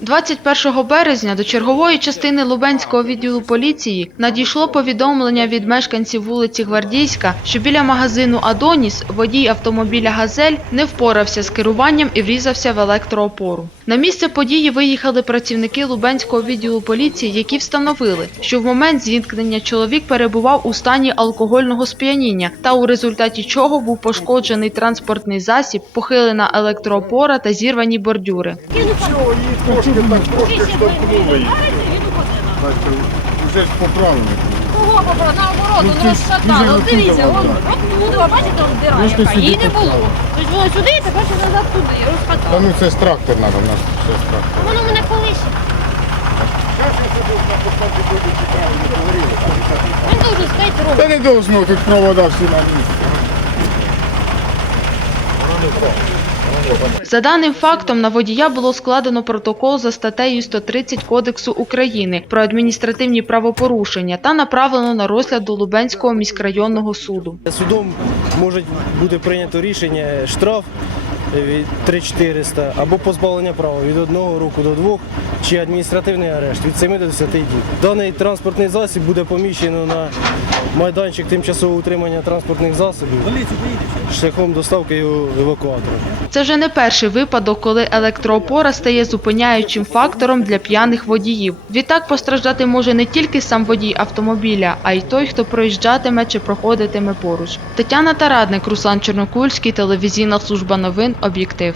21 березня до чергової частини Лубенського відділу поліції надійшло повідомлення від мешканців вулиці Гвардійська, що біля магазину Адоніс водій автомобіля Газель не впорався з керуванням і врізався в електроопору. На місце події виїхали працівники Лубенського відділу поліції, які встановили, що в момент зіткнення чоловік перебував у стані алкогольного сп'яніння, та у результаті чого був пошкоджений транспортний засіб, похилена електроопора та зірвані бордюри. Трошки так трошки штовхнули її. Значить, вже ж поправлено. Кого попро- наоборот, Ну, воно розшатало. От Дивіться, отут вон, була. от тут, бачите, он дира яка, її не було. Тобто воно сюди, і тепер ще назад туди, Та розхатало. ну це ж трактор треба, у нас все з трактора. Воно мене колише. Він дуже стоїть робить. Та не должно, тут провода всі на місці. За даним фактом, на водія було складено протокол за статтею 130 Кодексу України про адміністративні правопорушення та направлено на розгляд до Лубенського міськрайонного суду. Судом може бути прийнято рішення штраф від 3400 або позбавлення права від одного року до двох, чи адміністративний арешт від 7 до 10 діб. Даний транспортний засіб буде поміщено на майданчик тимчасового утримання транспортних засобів шляхом доставки його евакуатором. Це вже не перший випадок, коли електроопора стає зупиняючим фактором для п'яних водіїв. Відтак постраждати може не тільки сам водій автомобіля, а й той, хто проїжджатиме чи проходитиме поруч. Тетяна Тарадник, Руслан Чорнокульський, телевізійна служба новин «Об'єктив».